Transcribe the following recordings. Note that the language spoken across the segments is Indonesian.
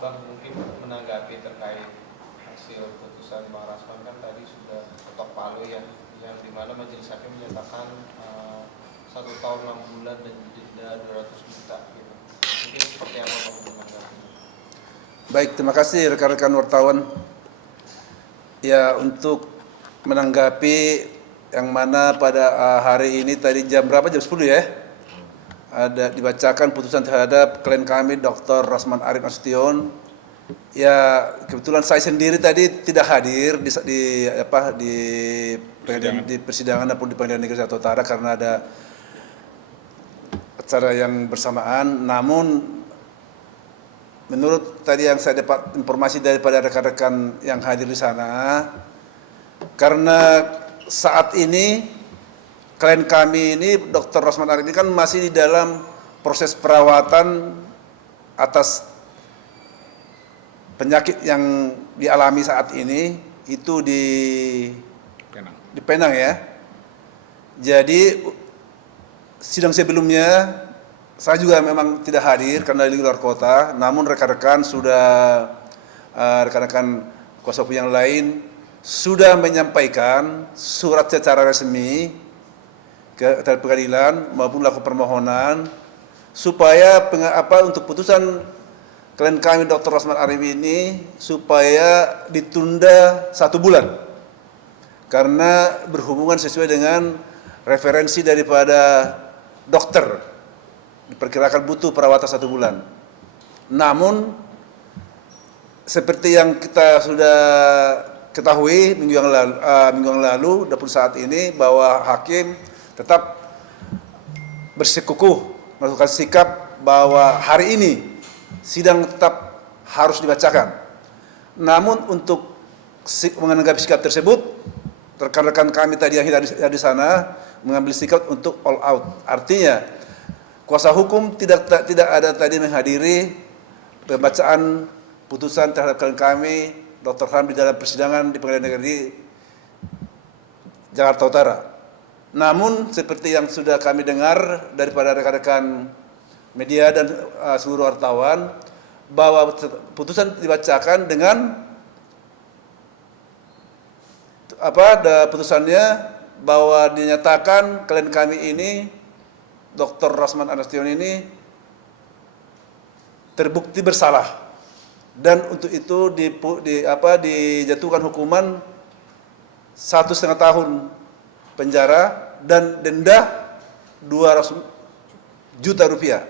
Bang, mungkin menanggapi terkait hasil putusan Bang Rasman kan tadi sudah ketok palu ya, yang dimana majelis hakim menyatakan 1 tahun 6 bulan dan denda 200 juta gitu. Mungkin seperti apa Bang menanggapi? Baik, terima kasih rekan-rekan wartawan. Ya, untuk menanggapi yang mana pada hari ini tadi jam berapa? Jam 10 ya? Ada dibacakan putusan terhadap klien kami Dr. Rasman Arif Nasution. Ya, kebetulan saya sendiri tadi tidak hadir di persidangan maupun di Pengadilan Negeri Jakarta Utara karena ada acara yang bersamaan. Namun menurut tadi yang saya dapat informasi daripada rekan-rekan yang hadir di sana, karena saat ini klien kami ini Dr. Rasman Arif ini kan masih di dalam proses perawatan atas penyakit yang dialami saat ini itu di Penang ya. Jadi sidang sebelumnya saya juga memang tidak hadir karena di luar kota, namun rekan-rekan rekan-rekan kuasa hukum yang lain sudah menyampaikan surat secara resmi ke pengadilan maupun melakukan permohonan supaya untuk putusan klien kami Dr. Rasman Arif ini supaya ditunda 1 bulan karena berhubungan sesuai dengan referensi daripada dokter, diperkirakan butuh perawatan 1 bulan. Namun seperti yang kita sudah ketahui minggu yang lalu dan saat ini bahwa hakim tetap bersikukuh melakukan sikap bahwa hari ini sidang tetap harus dibacakan. Namun untuk menanggapi sikap tersebut, rekan-rekan kami tadi yang ada di sana mengambil sikap untuk all out. Artinya kuasa hukum tidak ada tadi menghadiri pembacaan putusan terhadap klien kami Dr. Ham di dalam persidangan di Pengadilan Negeri Jakarta Utara. Namun seperti yang sudah kami dengar daripada rekan-rekan media dan seluruh wartawan bahwa putusan dibacakan dengan putusannya bahwa dinyatakan klien kami ini Dr. Rasman Arif Nasution ini terbukti bersalah dan untuk itu dijatuhkan hukuman 1,5 tahun penjara dan denda 200 juta rupiah.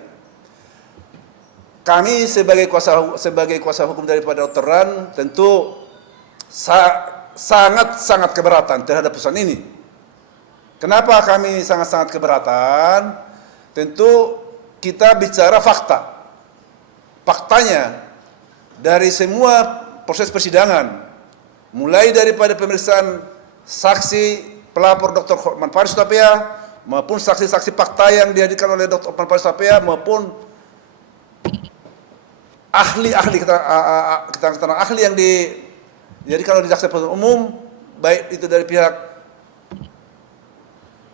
Kami sebagai kuasa hukum daripada Dr. Ran tentu sangat keberatan terhadap putusan ini. Kenapa kami sangat keberatan? Tentu kita bicara fakta. Faktanya dari semua proses persidangan, mulai daripada pemeriksaan saksi pelapor Dr. Hotman Paris Hutapea maupun saksi-saksi fakta yang dihadirkan oleh Dr. Hotman Paris Hutapea maupun ahli-ahli keterangan ahli yang dihadirkan oleh jaksa penuntut umum, baik itu dari pihak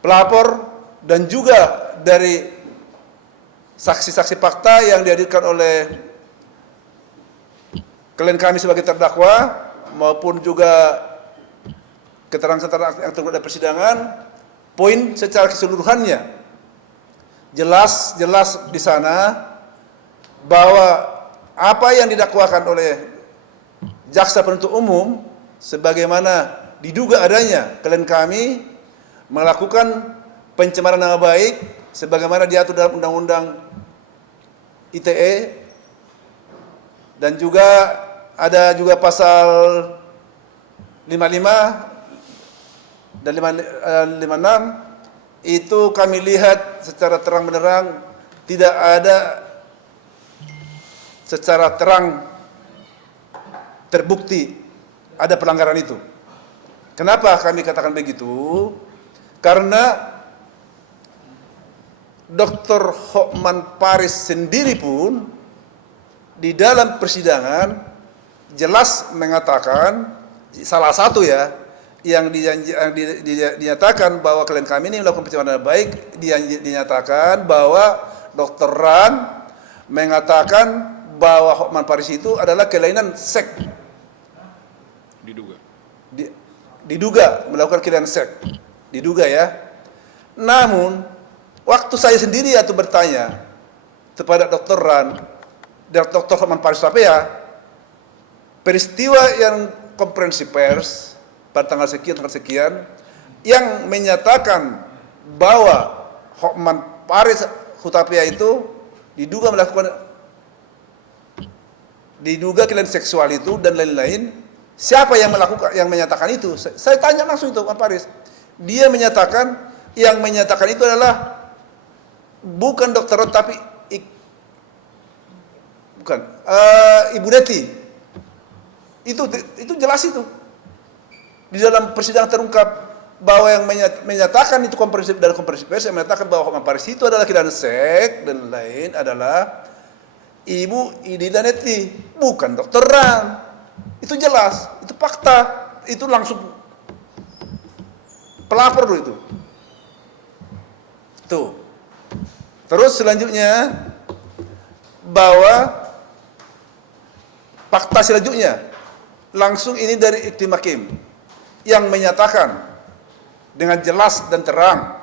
pelapor dan juga dari saksi-saksi fakta yang dihadirkan oleh klien kami sebagai terdakwa maupun juga keterangan-keterangan yang terkait persidangan, poin secara keseluruhannya jelas di sana bahwa apa yang didakwakan oleh jaksa penuntut umum sebagaimana diduga adanya klien kami melakukan pencemaran nama baik sebagaimana diatur dalam Undang-Undang ITE dan juga ada juga pasal 55 dan 56 itu kami lihat secara terang benderang tidak ada secara terang terbukti ada pelanggaran itu. Kenapa kami katakan begitu? Karena Dr. Hotman Paris sendiri pun di dalam persidangan jelas mengatakan salah satu ya yang dinyatakan bahwa klien kami ini melakukan pencemaran nama baik, dinyatakan bahwa Dr. Ran mengatakan bahwa Hotman Paris itu adalah kelainan seks. Diduga. Diduga melakukan kelainan seks. Diduga ya. Namun, waktu saya sendiri atau bertanya kepada Dr. Ran dan Dr. Hotman Paris Hutapea, peristiwa yang konferensi pers pada tanggal sekian yang menyatakan bahwa Hotman Paris Hutapea itu diduga kelainan seksual itu dan lain-lain. Siapa yang menyatakan itu? Saya tanya langsung itu Pak Paris. Dia menyatakan yang menyatakan itu adalah bukan Dr. Ron tapi Ibu Neti. Itu jelas itu. Di dalam persidangan terungkap bahwa yang menyatakan itu dalam konferensi pers yang menyatakan bahwa Hotman Paris itu adalah kelainan seks dan lain adalah Ibu Idila Neti, bukan Dr. Ran. Itu jelas, itu fakta, itu langsung pelapor dulu itu. Tuh. Terus selanjutnya bahwa fakta selanjutnya langsung ini dari Iklim Hakim yang menyatakan dengan jelas dan terang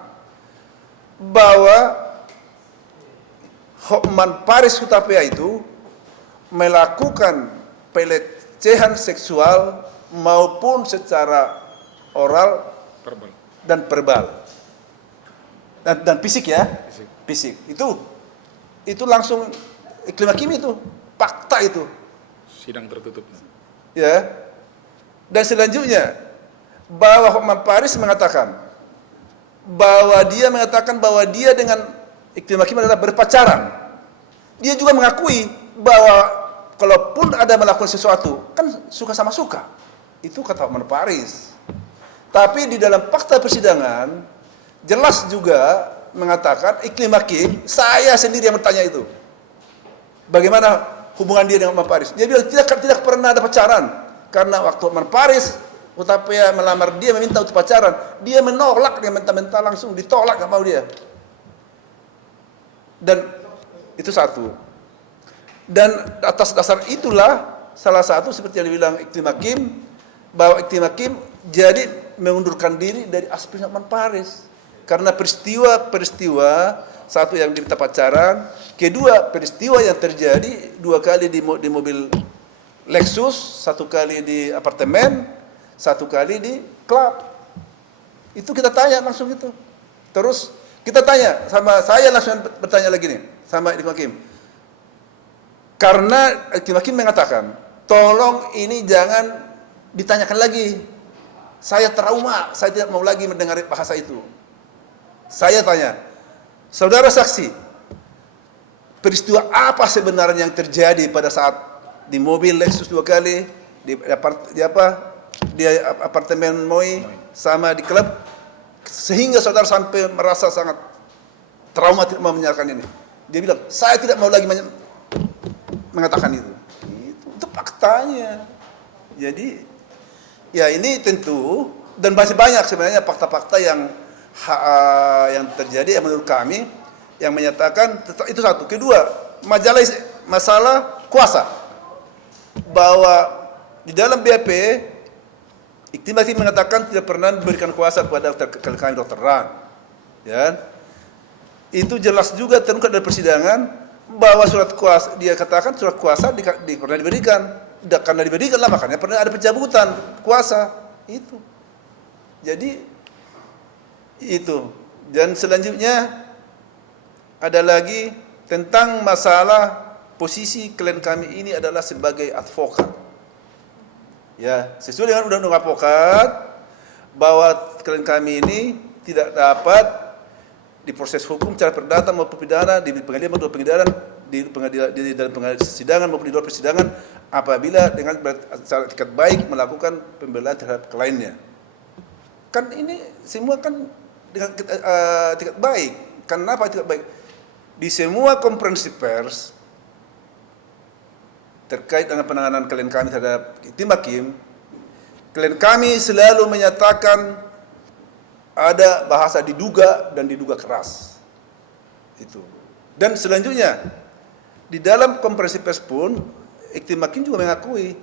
bahwa Hotman Paris Hutapea itu melakukan pelecehan seksual maupun secara oral Verbal. dan verbal dan fisik ya, fisik itu langsung Iklim Hakim itu fakta itu Sidang tertutup. ya. Dan selanjutnya bahwa Hotman Paris mengatakan bahwa dia dengan Iklim Hakim adalah berpacaran. Dia juga mengakui bahwa kalaupun ada melakukan sesuatu kan suka sama suka. Itu kata Hotman Paris. Tapi di dalam fakta persidangan jelas juga mengatakan Iklim Hakim, saya sendiri yang bertanya itu. Bagaimana hubungan dia dengan Hotman Paris? Dia bilang tidak pernah ada pacaran. Karena waktu Hotman Paris Hutapea melamar dia meminta untuk pacaran, dia menolak, dia mentah-mentah langsung ditolak, gak mau dia. Dan itu satu. Dan atas dasar itulah salah satu seperti yang dibilang Iklim Hakim bahwa Iklim Hakim jadi mengundurkan diri dari aspirasi Hotman Paris karena peristiwa satu yang diminta pacaran, kedua peristiwa yang terjadi 2 kali di mobil Lexus, 1 kali di apartemen, 1 kali di klub. Itu kita tanya langsung itu. Terus kita tanya sama saya langsung bertanya lagi nih sama Iklim Hakim. Karena Iklim Hakim mengatakan, tolong ini jangan ditanyakan lagi. Saya trauma, saya tidak mau lagi mendengar bahasa itu. Saya tanya, saudara saksi, peristiwa apa sebenarnya yang terjadi pada saat di mobil Lexus 2 kali, di apartemen Moi, sama di klub, sehingga saudara sampai merasa sangat trauma tidak mau menyatakan ini. Dia bilang, saya tidak mau lagi mengatakan itu. Itu faktanya. Jadi, ya ini tentu, dan masih banyak sebenarnya fakta-fakta yang terjadi yang menurut kami, yang menyatakan, itu satu. Kedua, masalah kuasa. Bahwa di dalam BAP, Iklim Hakim mengatakan tidak pernah memberikan kuasa kepada kami Dr. Ran. Ya. Itu jelas juga terungkap dari persidangan bahwa surat kuasa, dia katakan surat kuasa pernah diberikan. Karena diberikan lah makanya pernah ada pencabutan kuasa. Itu. Jadi itu. Dan selanjutnya ada lagi tentang masalah posisi klien kami ini adalah sebagai advokat. Ya, sesuai dengan undang-undang advokat bahwa klien kami ini tidak dapat diproses hukum secara perdata maupun pidana di pengadilan maupun di dalam persidangan maupun di luar persidangan apabila dengan secara etikat baik melakukan pembelaan terhadap kliennya. Kan ini semua kan dengan etikat baik. Kenapa etikat baik? Di semua konferensi pers terkait dengan penanganan klien kami terhadap Iklim Hakim, klien kami selalu menyatakan ada bahasa diduga dan diduga keras. Itu. Dan selanjutnya, di dalam konferensi pers pun Iktim Hakim juga mengakui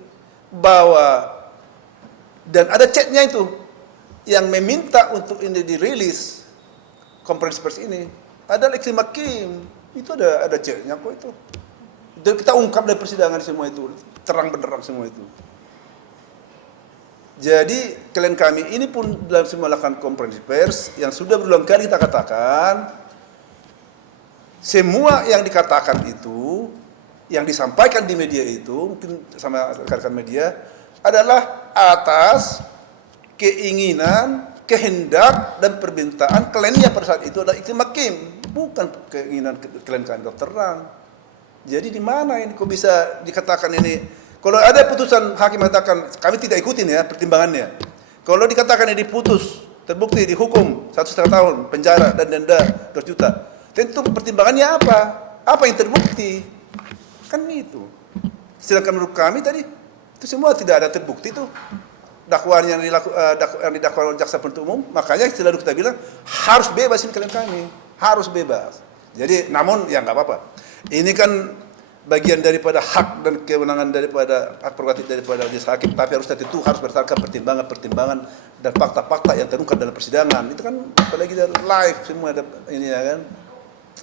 bahwa dan ada chatnya itu yang meminta untuk ini dirilis konferensi pers ini adalah Iktim Hakim. Itu ada chatnya kok itu. Dan kita ungkap dari persidangan semua itu, terang benderang semua itu. Jadi klien kami ini pun dalam semua melakukan konferensi pers yang sudah berulang kali kita katakan, semua yang dikatakan itu, yang disampaikan di media itu, mungkin sama rekan-rekan media, adalah atas keinginan, kehendak, dan permintaan kliennya pada saat itu adalah Iktim Hakim, bukan keinginan klien kami dokter terang. Jadi di mana ini kok bisa dikatakan ini? Kalau ada putusan hakim mengatakan kami tidak ikutin ya pertimbangannya. Kalau dikatakan ini diputus, terbukti dihukum 1,5 tahun penjara dan denda 2 juta. Tentu pertimbangannya apa? Apa yang terbukti? Kan itu. Sedangkan menurut kami tadi itu semua tidak ada terbukti itu. Dakwaan yang didakwakan oleh jaksa penuntut umum, makanya selalu kita bilang harus bebas ini klien kami, harus bebas. Jadi namun ya nggak apa-apa. Ini kan bagian daripada hak dan kewenangan daripada hak prerogatif daripada majelis hakim, tapi harus tentu harus berdasarkan pertimbangan-pertimbangan dan fakta-fakta yang terungkap dalam persidangan. Itu kan apalagi dari live semua ada ini ya kan.